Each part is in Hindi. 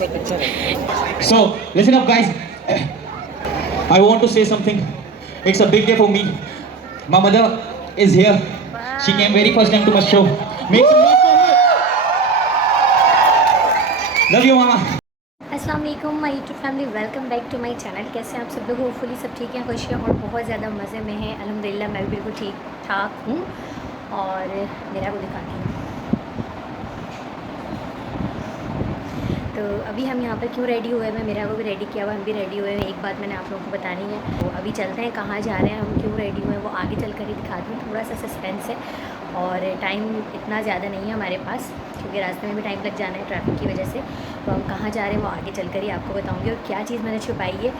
So, listen up, guys. I want to say something. It's a big day for me. My mother is here. She came very first time to my show. Make some noise for her. Love you, mama. अस्सलाम वालेकुम my YouTube family, welcome back to my channel. कैसे हैं आप सब लोग? होपफुली सब ठीक हैं, खुश हैं और बहुत ज़्यादा मज़े में हैं। अल्हम्दुलिल्लाह मैं भी बिल्कुल ठीक ठाक हूँ। और मेरा को दिखाती हूँ। तो अभी हम यहाँ पर क्यों रेडी हुए हैं, मेरा को भी रेडी किया हुआ, हम भी रेडी हुए हैं। एक बात मैंने आप लोगों को बतानी है। तो अभी चलते हैं, कहाँ जा रहे हैं, हम क्यों रेडी हुए हैं वो आगे चल कर ही दिखाती हूँ। थोड़ा सा सस्पेंस है और टाइम इतना ज़्यादा नहीं है हमारे पास, क्योंकि रास्ते में भी टाइम लग जाना है ट्रैफिक की वजह से। तो हम कहाँ जा रहे हैं वो आगे चल कर ही आपको बताऊँगी, और क्या चीज़ मैंने छुपाई है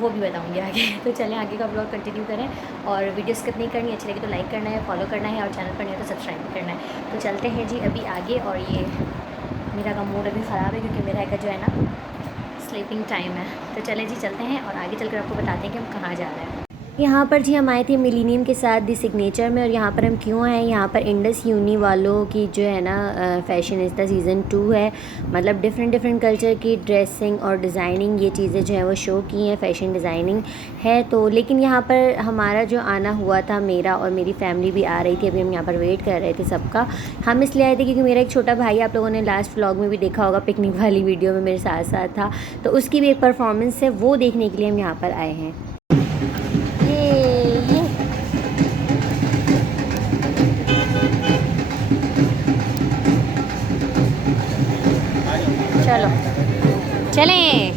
वो भी बताऊँगी आगे। तो चलें आगे का ब्लॉग कंटिन्यू करें, और वीडियो स्किप नहीं करनी, अच्छी लगी तो लाइक करना है, फॉलो करना है, और चैनल पर नहीं हो तो सब्सक्राइब भी करना है। तो चलते हैं जी अभी आगे। और ये मेरा का मूड अभी ख़राब है क्योंकि मेरा का जो है ना स्लीपिंग टाइम है। तो चलें जी चलते हैं और आगे चलकर आपको बताते हैं कि हम कहाँ जा रहे हैं। यहाँ पर जी हम आए थे मिलीनियम के साथ दी सिग्नेचर में। और यहाँ पर हम क्यों आए, यहाँ पर इंडस यूनी वालों की जो है ना फैशनिस्ता सीज़न 2 है। मतलब डिफरेंट कल्चर की ड्रेसिंग और डिज़ाइनिंग ये चीज़ें जो हैं वो शो की हैं, फ़ैशन डिज़ाइनिंग है। तो लेकिन यहाँ पर हमारा जो आना हुआ था, मेरा और मेरी फैमिली भी आ रही थी। अभी हम यहाँ पर वेट कर रहे थे सबका। हम इसलिए आए थे क्योंकि मेरा एक छोटा भाई, आप लोगों ने लास्ट व्लॉग में भी देखा होगा, पिकनिक वाली वीडियो में मेरे साथ साथ था, तो उसकी भी एक परफॉर्मेंस है, वो देखने के लिए हम यहाँ पर आए हैं। ये चलो चलें।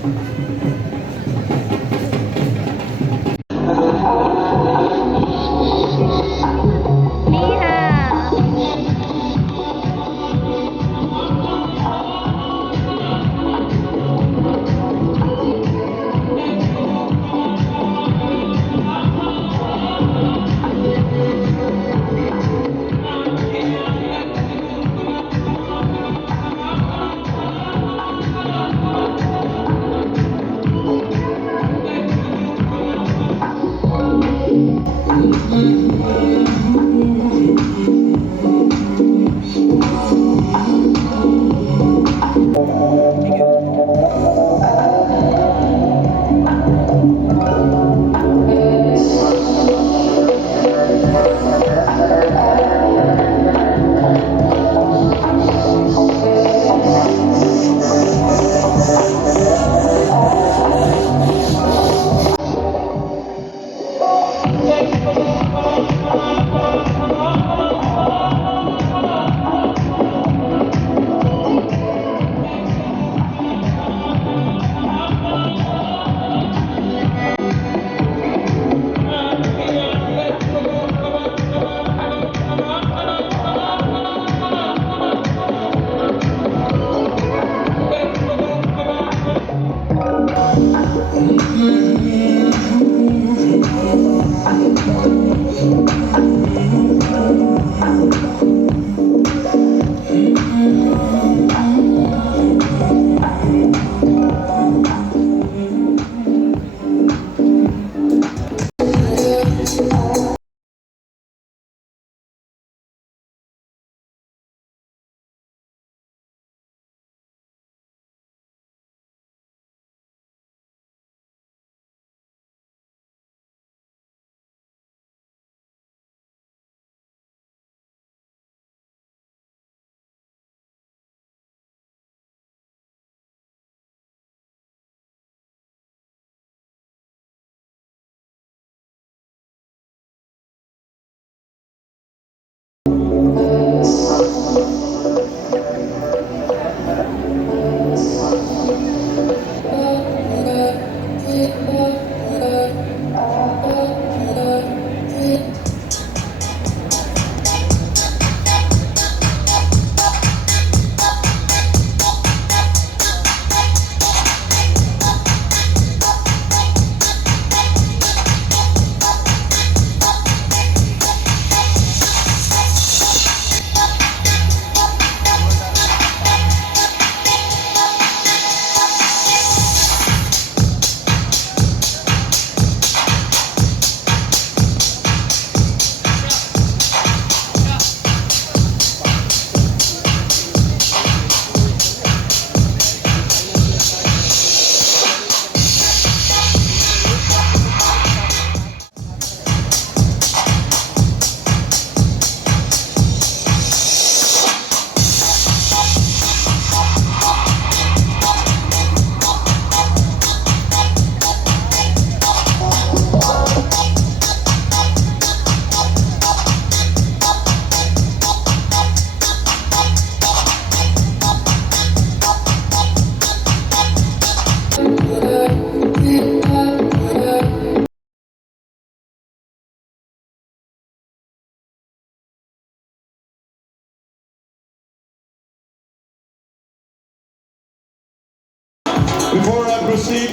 Before I proceed,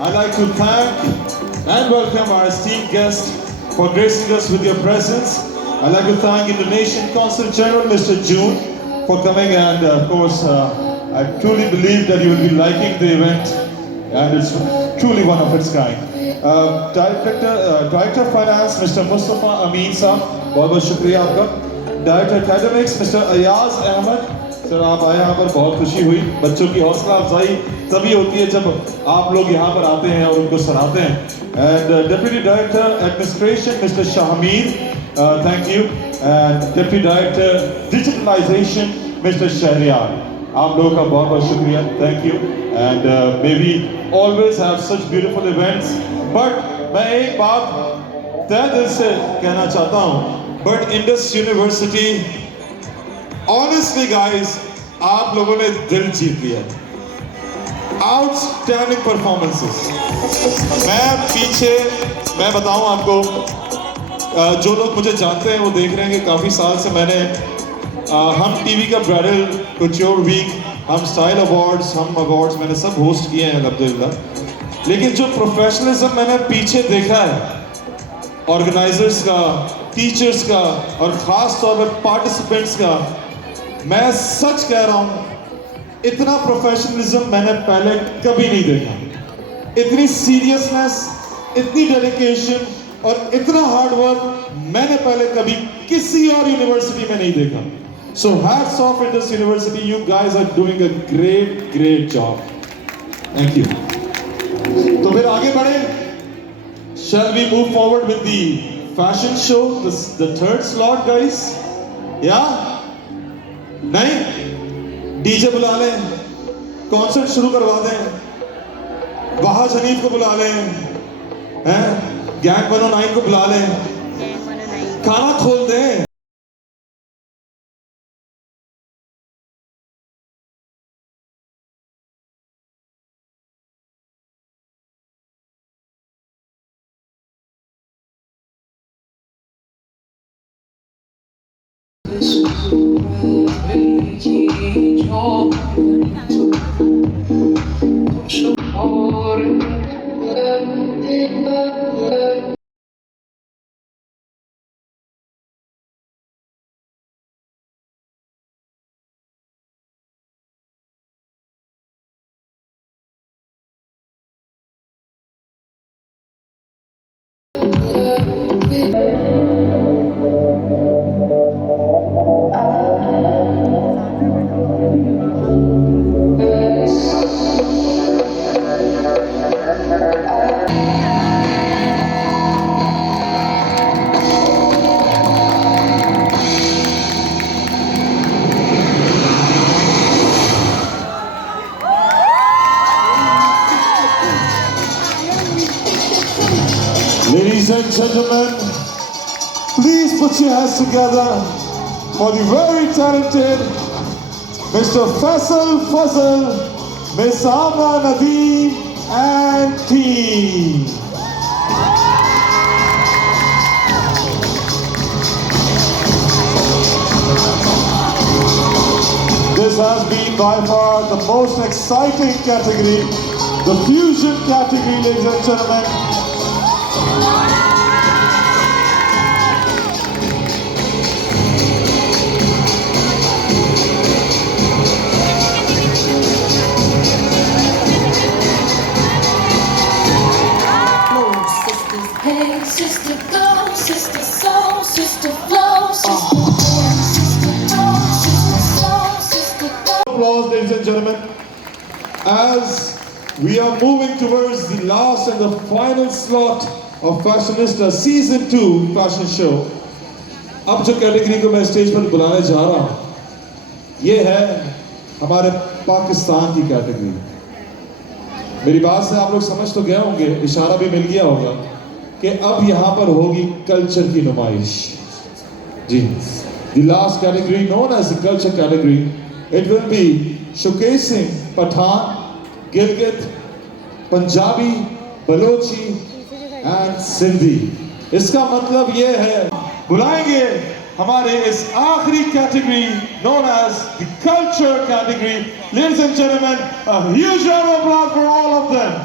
I'd like to thank and welcome our esteemed guest for gracing us with your presence. I'd like to thank Indonesian Consul General Mr. June for coming, and of course, I truly believe that you will be liking the event, and it's truly one of its kind. Director Finance Mr. Mustafa Amin साहब, बहुत बहुत शुक्रिया आपका. Director Academics Mr. Ayaz Ahmed, sir आप आए यहाँ पर, बहुत खुशी हुई. बच्चों की हौसला अफजाई तभी होती है जब आप लोग यहाँ पर आते हैं और उनको सराहते हैं. And Deputy Director Administration Mr. Shahmeer, thank you. And Deputy Director Digitalization Mr. Shahryar, आप लोगों का बहुत बहुत शुक्रिया. Thank you. And may we always have such beautiful events. But मैं एक बात तहे दिल से कहना चाहता हूँ. But Indus University, honestly guys, आप लोगों ने दिल जीत लिया. Outstanding performances. मैं बताऊं आपको, जो लोग मुझे जानते हैं वो देख रहे हैं कि काफ़ी साल से मैंने हम टीवी का ब्राइडल कुच्योर वीक, हम स्टाइल अवार्ड्स, हम अवार्ड्स मैंने सब होस्ट किए हैं अल्हम्दुलिल्लाह. लेकिन जो प्रोफेशनलिज्म मैंने पीछे देखा है ऑर्गेनाइजर्स का, टीचर्स का और ख़ास तौर पर पार्टिसिपेंट्स का, मैं सच कह रहा हूँ, इतना प्रोफेशनलिज्म मैंने पहले कभी नहीं देखा. इतनी सीरियसनेस, इतनी डेडिकेशन और इतना हार्ड वर्क मैंने पहले कभी किसी और यूनिवर्सिटी में नहीं देखा. So hats off Indus University, you guys are doing a great job. Thank you. तो फिर आगे बढ़े. Shall we move forward with the fashion show, the third slot guys? Yeah? नहीं? DJ बुला लें, कॉन्सर्ट शुरू करवा दें, वहाज हनीफ को बुला लें, हैं? गैंग 109 को बुला लें, खाना खोल दें. Ladies and gentlemen, please put your hands together for the very talented Mr. Faisal Fazal, Miss Amna Nadeem and team. This has been by far the most exciting category, the fusion category, ladies and gentlemen. Sister go, sister soul, sister flow, sister dance, sister go, sister soul, sister go. Applause, ladies and gentlemen, as we are moving towards the last and the final slot of Fashionista Season 2 fashion show. अब जो कैटेगरी को मैं स्टेज पर बुलाने जा रहा हूँ, ये है हमारे पाकिस्तान की कैटेगरी. मेरी बात से आप लोग समझ तो गए होंगे, इशारा भी मिल गया होगा कि अब यहाँ पर होगी कल्चर की नुमाइश. जी, the last category known as the culture category, it will be showcasing Pathan, Gilgit, Punjabi, Balochi and Sindhi. इसका मतलब ये है, बुलाएंगे हमारे इस आखिरी category known as the culture category. Ladies and gentlemen, a huge round of applause for all of them.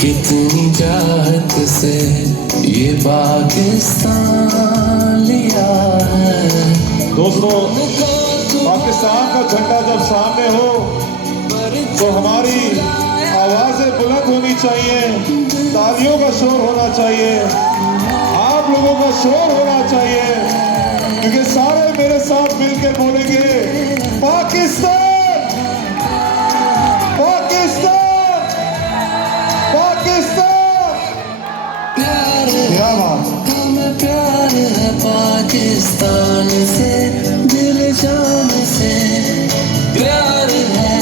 कितनी चाहत से ये पाकिस्तान लिया है। दोस्तों, पाकिस्तान का झंडा जब सामने हो तो हमारी आवाजें बुलंद होनी चाहिए, तालियों का शोर होना चाहिए, आप लोगों का शोर होना चाहिए, क्योंकि सारे मेरे साथ मिलकर बोलेंगे पाकिस्तान, पाकिस्तान, पाकिस्तान। क्या बात, हमें प्यार है पाकिस्तान से, दिल जान से प्यार है,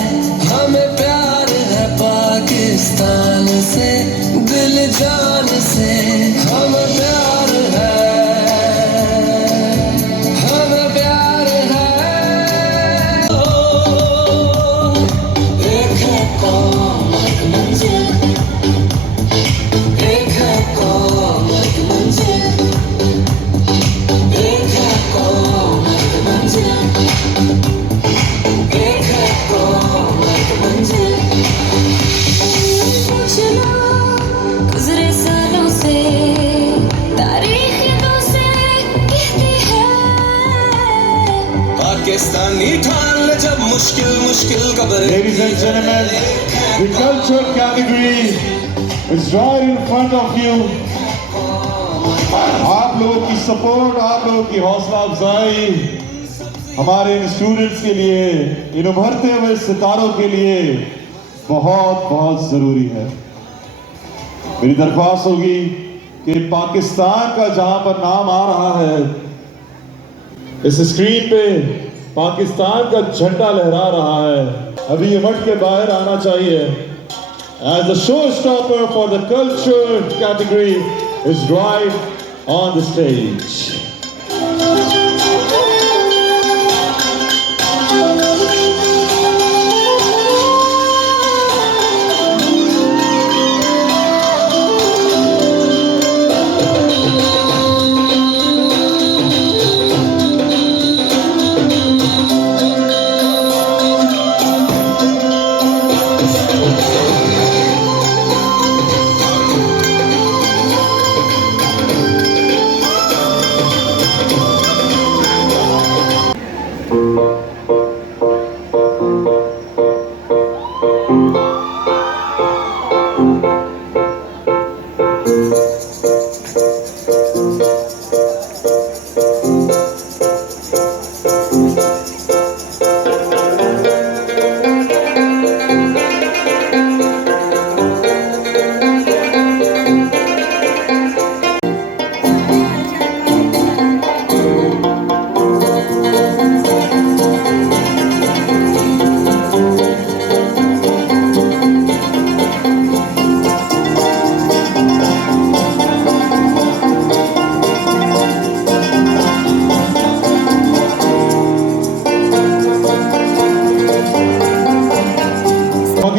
हमें प्यार है पाकिस्तान से, दिल जान से हमें प्यार है, हमें प्यार है। ओ, एक है कौम एक मंजिल, एक है कौम एक मंजिल, एक है कौम एक मंजिल, एक है कौम एक मंजिल। पूछना गुजरे सालों से, तारीख तुझसे कहती है। पाकिस्तानी ठान ले जब मुश्किल मुश्किल कब्र। Ladies and gentlemen, the culture category is right in front of you. आप लोगों की सपोर्ट, आप लोगों की हौसला अफजाई हमारे इन स्टूडेंट्स के लिए, इन उभरते हुए सितारों के लिए बहुत बहुत जरूरी है। मेरी दरख्वास्त होगी कि पाकिस्तान का जहां पर नाम आ रहा है, इस स्क्रीन पे पाकिस्तान का झंडा लहरा रहा है, अभी ये मट के बाहर आना चाहिए as the showstopper for the culture category is right on the stage.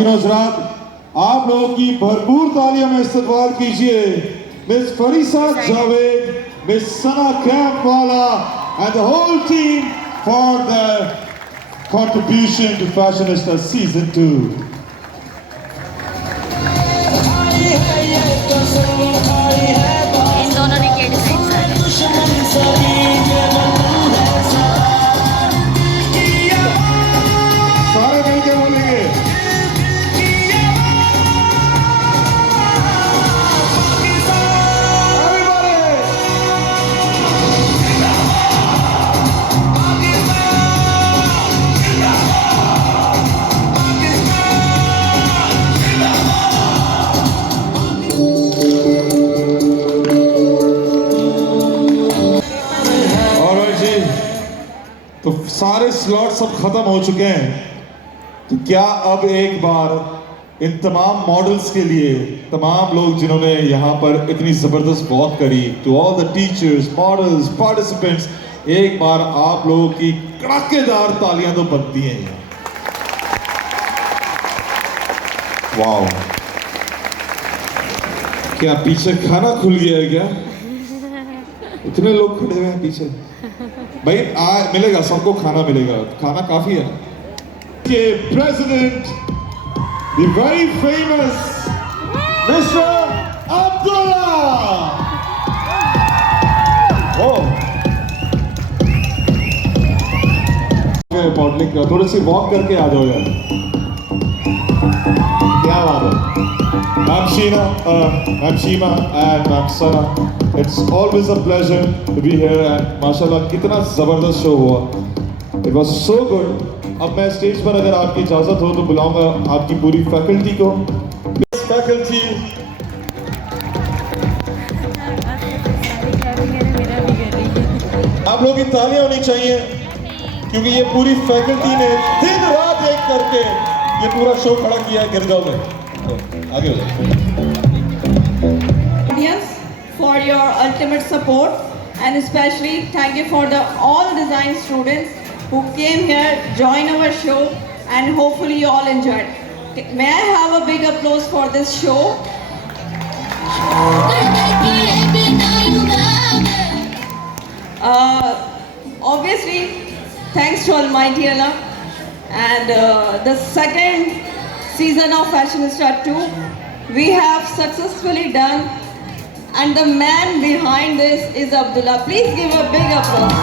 हज़रात, आप लोगों की भरपूर तालियों में इस्तकबाल कीजिए Miss Farisa Javed, Miss Sana Campwala and the whole team for their contribution to Fashionista Season 2. इन दोनों ने किया डिजाइन सारे मिलके बोलेंगे तो सारे स्लॉट सब खत्म हो चुके हैं, तो क्या अब एक बार इन तमाम मॉडल्स के लिए, तमाम लोग जिन्होंने यहाँ पर इतनी ज़बरदस्त वॉक करी, to all the teachers, models, participants, एक बार आप लोगों की कड़ाकेदार तालियां तो बनती हैं यहाँ। वाओ, क्या पीछे खाना खुल गया है क्या? इतने लोग खड़े हुए हैं पीछे। भाई मिलेगा, सबको खाना मिलेगा, खाना काफी है ना। के president, the very famous mister Abdullah. Modelling का थोड़ी सी वॉक करके आ जाओ यार, क्या बात है। I'm Sheena, I'm Sheema and I'm Sana. It's always a pleasure to be here and माशाल्लाह कितना ज़बरदस्त शो हुआ। It was so good. अब मैं स्टेज पर अगर आपकी इजाज़त हो तो बुलाऊंगा आपकी पूरी फैकल्टी को। फैकल्टी आप लोगों की तालियां होनी चाहिए क्योंकि ये पूरी फैकल्टी ने दिन रात एक करके ये पूरा शो खड़ा किया है गिरगांव में। आगे हो audience for your ultimate support and especially thank you for the all design students who came here, join our show and hopefully you all enjoyed. May I have a big applause for this show? Obviously thanks to Almighty Allah and the second season of Fashionista 2 we have successfully done and the man behind this is Abdullah. Please give a big applause.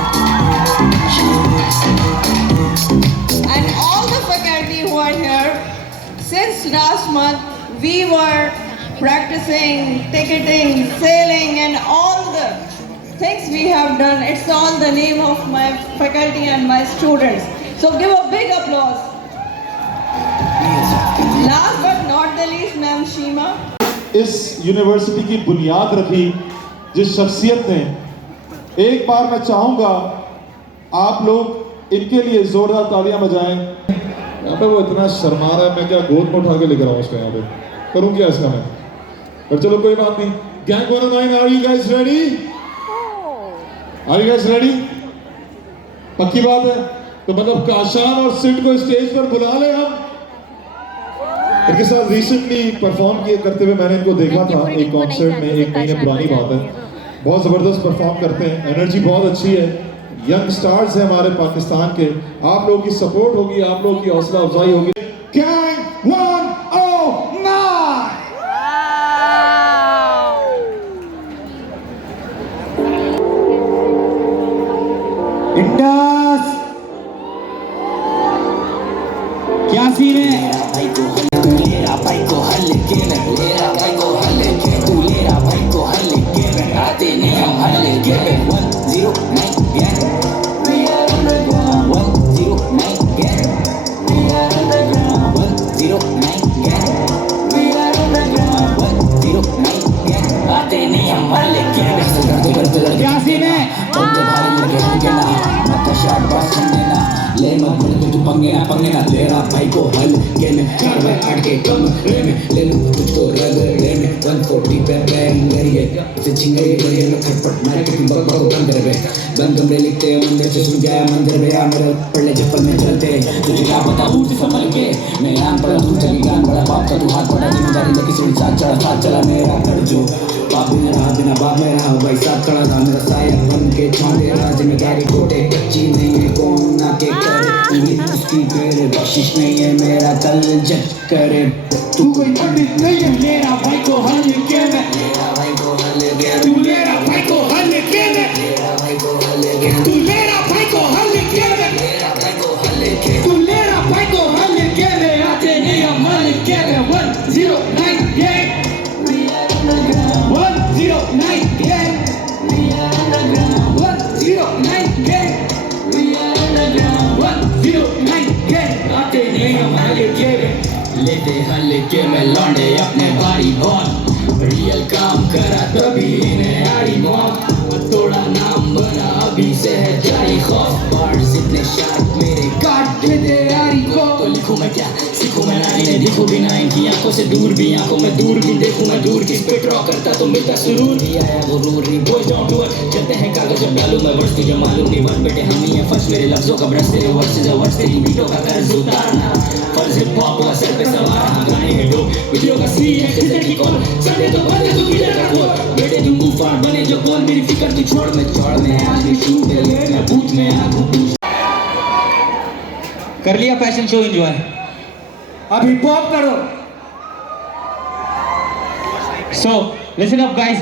And all the faculty who are here, since last month we were practicing, ticketing, sailing and all the things we have done. It's all the name of my faculty and my students. So give a big applause. Last but not the least, Ma'am Sheema. इस यूनिवर्सिटी की बुनियाद रखी जिस शख्सियत ने, एक बार मैं चाहूँगा आप लोग इनके लिए जोरदार तालियां बजाएं। यहाँ पे वो इतना शर्मा रहा है, मैं क्या गोद में उठा के लेकर आऊँ उसको यहाँ पे। करूं क्या इसका मैं, पर चलो कोई बात नहीं। Gang 109, are you guys ready? Are you guys ready? पक्की बात है? तो मतलब काशान और सिड को स्टेज पर बुला ले हम। इनके साथ रिसेंटली परफॉर्म किए करते हुए मैंने इनको देखा था एक कॉन्सर्ट में, 1 महीने पुरानी बात है। बहुत ज़बरदस्त परफॉर्म करते हैं, एनर्जी बहुत अच्छी है, यंग स्टार्स हैं हमारे पाकिस्तान के। आप लोगों की सपोर्ट होगी, आप लोगों की हौसला अफजाई होगी। गैंग 109 इंडस क्या सीन है? लेरा भाई को हल्के में, लेरा भाई को हल्के, तू लेरा भाई को हल्के में, आते नहीं हम हल्के में। 109 gang, we are underground. 109 gang, we are underground. 109 gang, we are underground. 109 gang, आते नहीं हम हल्के में। क्या सीन है? बंदे भारी लगे हल्के ना, मत शॉट बस करने ना, ले मत बोल के तू पंगे ना, लेरा भाई को हल्के में। 4 बाय 8 के कमरे में, ले लूं तुझको रगड़े में। 140 पे बैंग करिए, इसे चिंगारी करिए, मैं थप्पड़ मार के तुम बक बंद करे। बंद कमरे लिखते मंदिर से सुन गया मंदिर में, या मेरे पड़े चप्पल में चलते। तुझे क्या पता ऊँट संभल के, मैं यहाँ पड़ा तू चली गान बड़ा बाप का, तू हाथ पड़ा जिम्मेदारी लेके सुन साथ चला मेरा तर्जो। बाप भी रहा बिना बाप में रहा, भाई साथ खड़ा था मेरा साया बन के छांदे रहा। जिम्मेदारी कोटे कच्ची नहीं है, कौन ना के करे उसकी मेरे बख्शिश नहीं है, मेरा कल जज करे। तू कोई पंडित नहीं है, लेरा भाई को हल्के में, लेरा भाई को हल्के, तू लेरा भाई को हल्के में, लेरा भाई को हल्के, तू लेरा भाई को हल्के में, लेरा भाई को हल्के, तू लेरा भाई को हल्के में, आते नहीं हम हल्के में। 109 gang, we are underground. 109 gang, we are underground. 109 gang, we are underground. 109 gang, आते नहीं हम हल्के में, लेते हल्के में लौंडे अपने भारी बहुत। रियल काम करा तभी इन्हें आड़ी मौत, थोड़ा नाम बना अभी से है जारी खौफ। बार्स इतने शार्प मेरे काट देते यारी को, तो लिखूं मैं क्या सीखूं मैं ना, इन्हें दिखूं भी ना इनकी आंखों से दूर भी, आंखों में दूर भी देखूं मैं दूर किस पे ड्रॉ करता तो मिलता सुरूर। भी आया गुरूर ही बॉयज डोंट डू इट, चलते हैं कागज जब डालूं मैं वर्ड्स, तुझे मालूम नहीं वर्ड बेटे हम ही हैं फर्स्ट, मेरे लफ्जों का ब्रश तेरे वर्ड्स से वर्ड्स तेरी बीटों का कर्ज उतारना। फर्ज हिप हॉप का सर पे सवार, हम गाने हैं डो वीडियो का सी है किसे की कॉल, संडे तो बंदे तो वीडियो का कॉल, बेटे तू मुंह फाड़ बने जो कॉल, मेरी फिकर तू छोड़ मैं चौड़ में आज भी शूट है, मैं बूथ में आगू कर लिया फैशन शो एंजॉय, अब हिप हॉप करो। So listen up guys,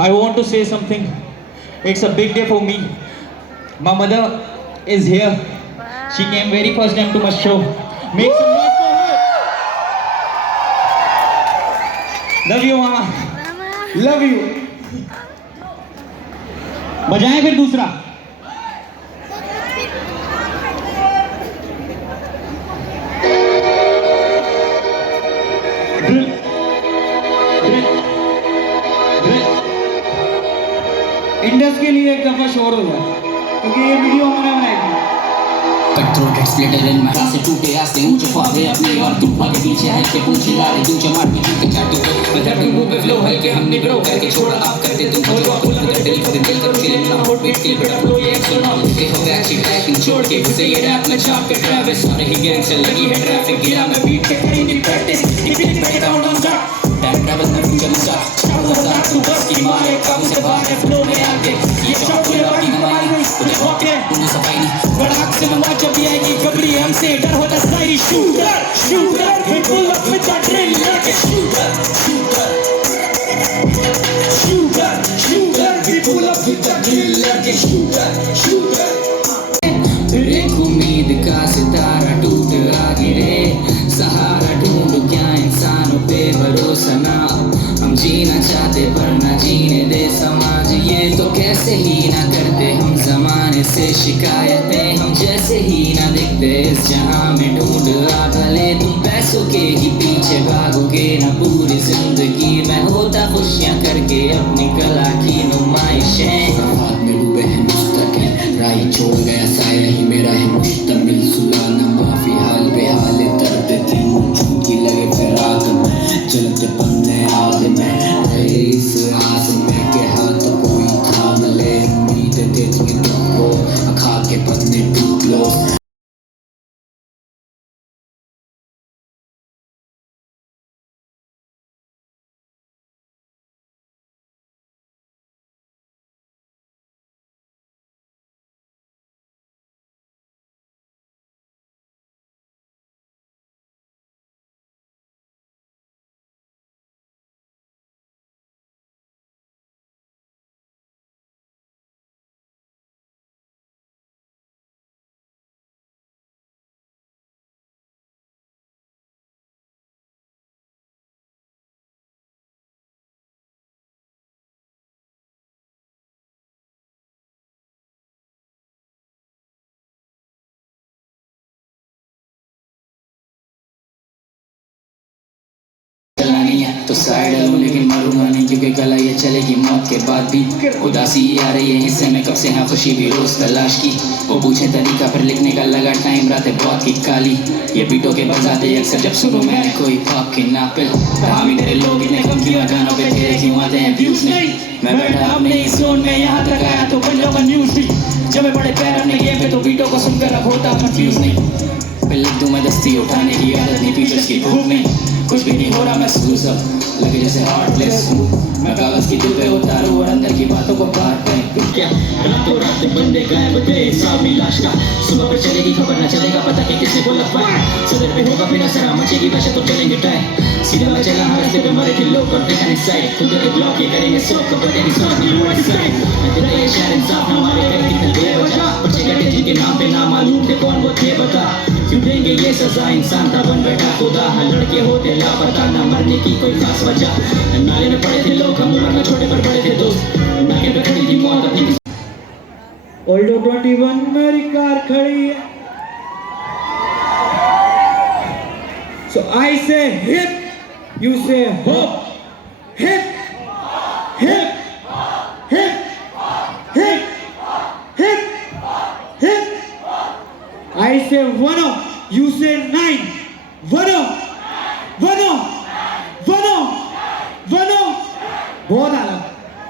I want to say something. It's a big day for me. My mother is here. She came very first time to my show. Make some noise for her. Love you, mama. Love you. बजाएं फिर दूसरा। इंडस के लिए एक दफा शोर हो जाए, क्योंकि ये वीडियो हमने बनाई थी। पेट्रोल गेट स्प्लिटर इन मैं से टूटे आस्ते ऊंचे ख्वाबे अपने और तू आगे पीछे है के पूछी लारे दूचे मार के तू चाटू मैं धरती मुंह पे फ्लो है कि हमने ग्रो करके छोड़ा आप करते तुम खोल रो फुल कर दिल से दिल कर के ना होट बीट के बड़ा फ्लो ये सुनो के हो गया अच्छी टाइपिंग छोड़ के घुसे ये रैप में छाप के ट्रैवल्स सारे ही गैंग से लगी है ट्रैफिक गिरा मैं बीट के करी दी प्रैक्टिस डिफिट पे down on start time travel में फ्यूचर में स्टार्ट चारों तू बस की मारे काम से बाहर फ्लो में आके ये शॉट के बाकी हमारी तुझे होके उन्हें सफाई नहीं बड़ा से मवा जब भी आएगी कबरी हमसे डर होता सारी shooter shooter we pull up with that drill like a shooter shooter shooter shooter we pull up with that drill like a shooter shooter एक उम्मीद का सितारा टूट आ गिरे सहारा ढूंढ क्या इंसानों पे भरोसा ना हम जीना चाहते पर ना जीने दे समाज ये तो कैसे ही ना करते हम जमाने से शिकायतें हम जैसे ही ना दिखते इस जहां में ढूंढ आ भले तुम पैसों के ही पीछे भागोगे ना पूरी जिंदगी में होता खुशियां करके अपनी कला की नुमाइशें हाथ में डूबे हैं मुस्तकिल राही छोड़ गया साया ही मेरा है मुश्तमिल तो साइड लूं लेकिन मरूंगा नहीं क्योंकि कला ये चलेगी मौत के बाद भी। उदासी आ रही है हिस्से में कब से है खुशी भी रोज तलाश की। वो पूछे तरीका फिर लिखने का लगा टाइम रातें बहुत की काली। ये बीटों के बजाते अक्सर जब सुनूं मैंने कोई पाप की नापिल। हामी तेरे लोग इतने कम क्यों गानों पे तेरे क्यों आते हैं व्यूज नहीं। मैं बैठा अपने इस जोन में यहाँ तक आया तो बन जाऊंगा न्यूज भी। जब मैं बड़े पैर अपने गेम पे तो बीटों को सुनकर अब होता कंफ्यूज नहीं। फिर लिख दूं मैं दस्ती उठाने की आदत नहीं फीचर्स की भूख नहीं। कुछ भी नहीं हो रहा महसूस अब लगे जैसे हार्टलेस हूँ। मैं कागज की दिल पे उतारूँ और अंदर की बातों को बाहर फेंकूं। क्या रातों रात बंदे गायब थे सामी लाश का। सुबह पर चलेगी खबर न चलेगा पता कि किसने बोला फायर। सदर पे होगा फिर असरा मचेगी वैसे तो चलेंगे टाइम। सीधा मैं चला हर रास्ते पे मरे थे लोग और देखा साइड खुद के ब्लॉक ये करेंगे सब कपड़े तेरी सांस नहीं हुआ डिसाइड। मैं तेरा ये शहर इंसाफ हमारे घर कितने बेवजह बच्चे कटे जिनके नाम पे ना मालूम थे कौन वो थे बता। क्यों देंगे ये सजा इंसान था बन बैठा खुदा। लड़के होते लापता ना मरने की कोई खास वजह। नाले में पड़े थे लोग हम उम्र में छोटे पर बड़े थे दोस्त। नाके पे खड़ी थी मौत अपनी। ओल्डो 21 मेरी कार खड़ी है। So I say hip, you say hop. Hip, hip, hip, hip, hip, hip. I say 1 you say 9. 1 बहुत आला.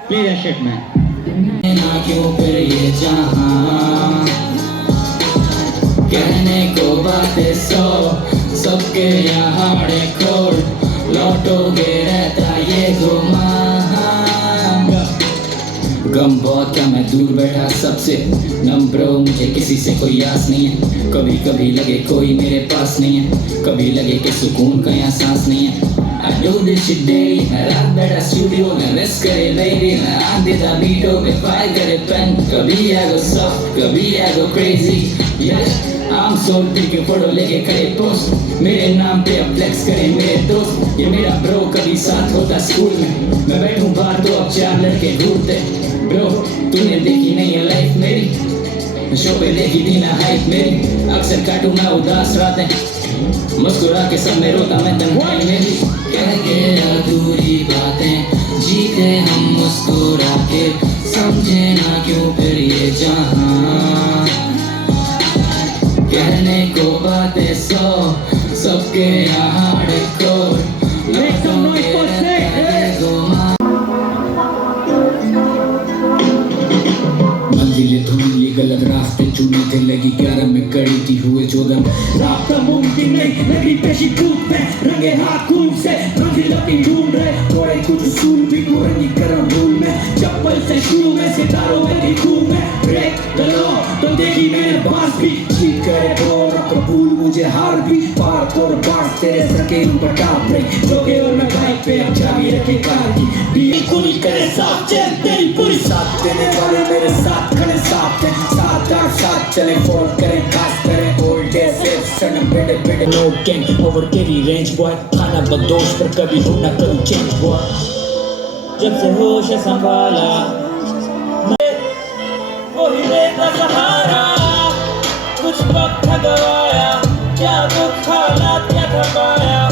Play that shit, man. ना क्यों फिर ये जहां कहने को बातें सौ सबके यहाँ रिकॉर्ड लौटोगे रहता ये घुमा। गम बहुत क्या मैं दूर बैठा सबसे नम्ब्रो मुझे किसी से कोई आस नहीं है। कभी कभी लगे कोई मेरे पास नहीं है। कभी लगे कि सुकून का यहाँ सांस नहीं है। I do this shit daily मैं रात बैठा स्टूडियो में मिस करे baby। मैं आग देता बीटों में फाइल करे पेन। कभी I go soft कभी I go crazy yes I'm so big के फोटो लेके करे पोस्ट मेरे नाम पे अब फ्लेक्स करे मेरे दोस्त। ये मेरा ब्रो कभी साथ होता स्कूल में मैं बैठूं बाहर तो अब 4 लड़के घूरते। ब्रो तूने देखी नहीं है लाइफ मेरी शो पे देखी थी ना हाइप मेरी। अक्सर काटूं मैं उदास रातें मुस्कुरा के सब में रोता मैं तन्हाई में भी। कह के अधूरी बातें जीते हम मुस्कुरा के समझे ना क्यों फिर ये जहां कहने को बातें सौ सबके यहाँ रिकॉर्ड मंजिलें धुंधली गलत रास्ते चुने थे लगी 11 में कड़ी थी हुए 14 रास्ता मुमकिन नहीं लगी पेशी कूद पे रंगे हाथ खून से मंजिल अपनी ढूंढ रहे थोड़े कुछ उसूल भी कुरंगी करम भूल में चप्पल से शुरू में सितारों में भी खून में ब्रेक द लॉ तो देखी मेरे पास भी ठीक करे और कबूल मुझे हार भी पार तोड़ बांस तेरे सके ऊपर टाप ब्रेक जोगे और मैं बाइक पे अब चाबी रखे कार की बिल्कुल करे साफ चल तेरी पूरी साथ देने वाले मेरे साथ खड़े साथ हैं 7-8 साथ चले फोर्ट करें खास करें ओल्ड डेज सनम बेटे बेटे नो गैंग ओवर कैरी रेंज बॉय खाना बदोश पर कभी हो ना करूं चेंज बॉय जब से होश संभाला वही मेरा सहारा कुछ वक्त गवाया क्या दुख हालात क्या थपाया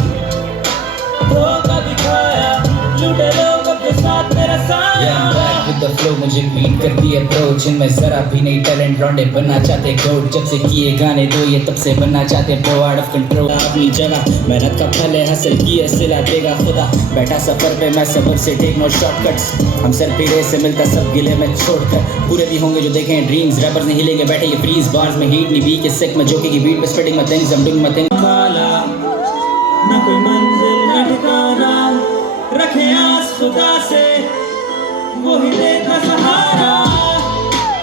धोखा दिखाया लूटे लोग अपने साथ मेरा साया विद द फ्लो मुझे बीट करती है ब्रो जिनमें जरा भी नहीं टैलेंट रौंडे बनना चाहते गोड जब से किए गाने दो ये तब से बनना चाहते ब्रो आउट ऑफ कंट्रोल अपनी जगह मेहनत का फल है हासिल किए सिला देगा खुदा बैठा सफर पे मैं सबर से टेक नो शॉर्टकट्स हम सर पीरे से मिलता सब गिले में छोड़कर पूरे भी होंगे जो देखें ड्रीम्स रैपर्स नहीं हिलेंगे बैठे ये फ्रीज बार्स में हीट नहीं बी के सिक में जोके की बीट पे spreading my things I am doing my thing माला ना कोई मंजिल ना ठिकाना रखे आस खुदा से वही देता सहारा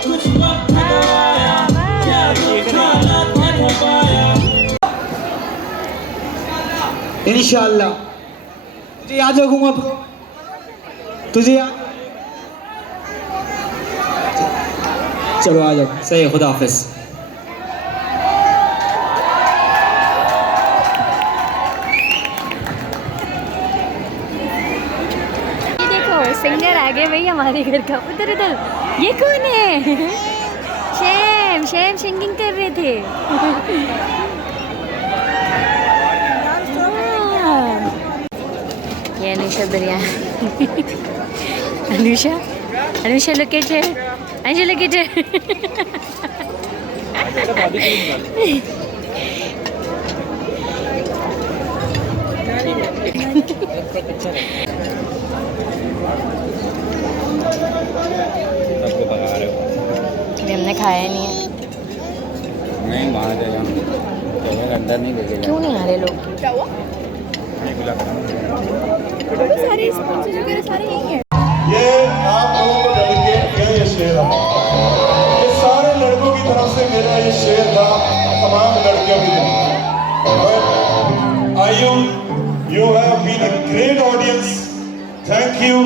कुछ वक्त गवाया क्या दुख हालात क्या थपाया इंशाल्लाह तुझे याद रखूंगा ब्रो तुझे याद चलो आ जाओ सही खुदा हाफिज। सिंगर आ गए भाई हमारे घर का उधर उधर ये कौन है शैम शैम सिंगिंग कर रहे थे ये Anusha biryani Anusha Anusha look at her Anusha look at her अभी हमने खाया नहीं है। नहीं वहाँ से हम अंदर नहीं लेके क्यों नहीं आ रहे लोग? ये आप लोगों को डेडिकेट किया ये शेर है। ये सारे लड़कों की तरफ से मेरा ये शेर था, तमाम लड़कियों की तरफ। You have been a great audience. Thank you.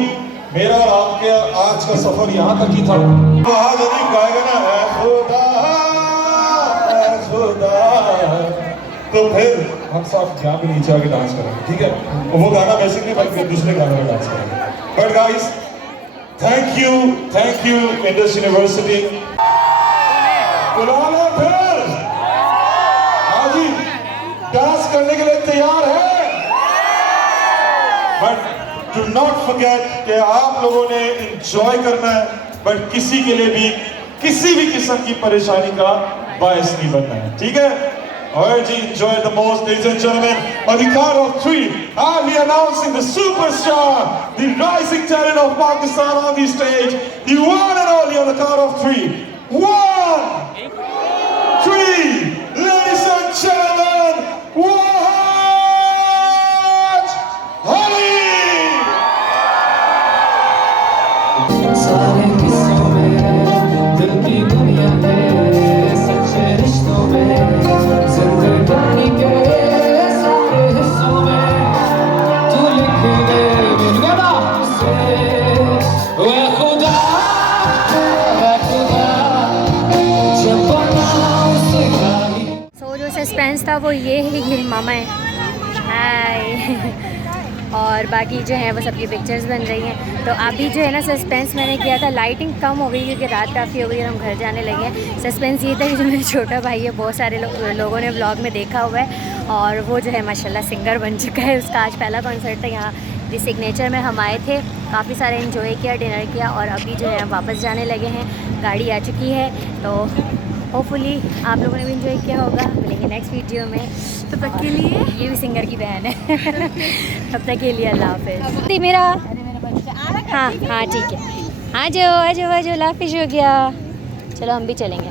मेरा और आपके आज का सफर यहाँ तक ही था। तो आज अभी गाएगा ना ऐ खुदा, तो फिर हम सब यहाँ पे नीचे आके डांस करेंगे, ठीक है? वो गाना वैसे नहीं बल्कि दूसरे गाने में डांस करेंगे। But guys, thank you Indus University. बुलाना फिर, हाँ जी, डांस करने के लिए तैयार है? But do not forget कि आप लोगों ने enjoy करना है, but किसी के लिए भी किसी भी किस्म की परेशानी का बायस नहीं बनना है, ठीक है? Alright, enjoy the most, ladies and gentlemen. On the count of 3, I'll be announcing the superstar, the rising talent of Pakistan on the stage, the one and only on the count of 3. 1, 3, ladies and gentlemen, watch Holly! सारे किस्सों में दिल की दुनिया है, सच्चे रिश्तों में जिंदगानी के सारे हिस्सों में तू लिख दे मेरी गाना से वे खुदा जब बनाओ उसे गाली। सो जो सस्पेंस था वो ये है कि मामा है हाय और बाकी जो है वो सबकी पिक्चर्स बन रही हैं। तो अभी जो है ना सस्पेंस मैंने किया था, लाइटिंग कम हो गई क्योंकि रात काफ़ी हो गई और हम घर जाने लगे हैं। सस्पेंस ये था कि जो मेरा छोटा भाई है, बहुत सारे लोगों ने व्लॉग में देखा हुआ है और वो जो है माशाल्लाह सिंगर बन चुका है। उसका आज पहला कॉन्सर्ट था यहाँ दी सिग्नेचर में, हम आए थे, काफ़ी सारे इन्जॉय किया, डिनर किया और अभी जो है हम वापस जाने लगे हैं। गाड़ी आ चुकी है तो होपफुली आप लोगों ने भी इन्जॉय किया होगा। मिलेंगे नेक्स्ट वीडियो में, तब तक के लिए ये भी सिंगर की बहन है तब तक के लिए अल्लाह हाफिज़। मेरा हाँ हाँ ठीक है, आ जाओ आ जाओ आ जाओ, अल्लाह हाफिज़ हो गया। चलो हम भी चलेंगे।